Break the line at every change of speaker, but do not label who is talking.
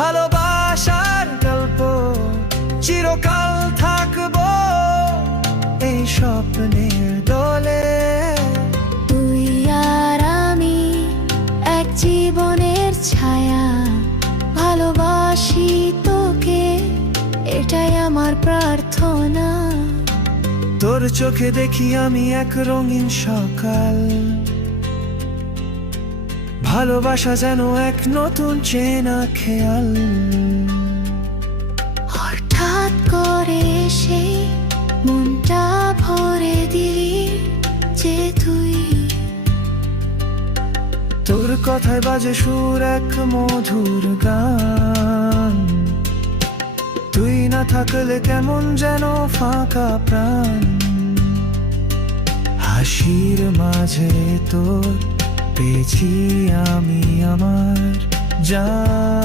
ভালোবাসার গল্প চিরকাল থাকব এই স্বপ্নের দলে।
তুই আর আমি এক জীবনের ছায়া ভালোবাসি তোকে এটাই আমার প্রার্থনা।
তোর চোখে দেখি আমি এক রঙিন সকাল। ভালোবাসা যেন এক নতুন চেনা খেয়াল।
হঠাৎ করে এসে মনটা ভরে দিলি যে তুই।
তোর কথায় বাজে সুর এক মধুর গান। তুই না থাকলে কেমন যেন ফাঁকা প্রাণ। হাসির মাঝে তোর পেয়েছি আমি আমার জান।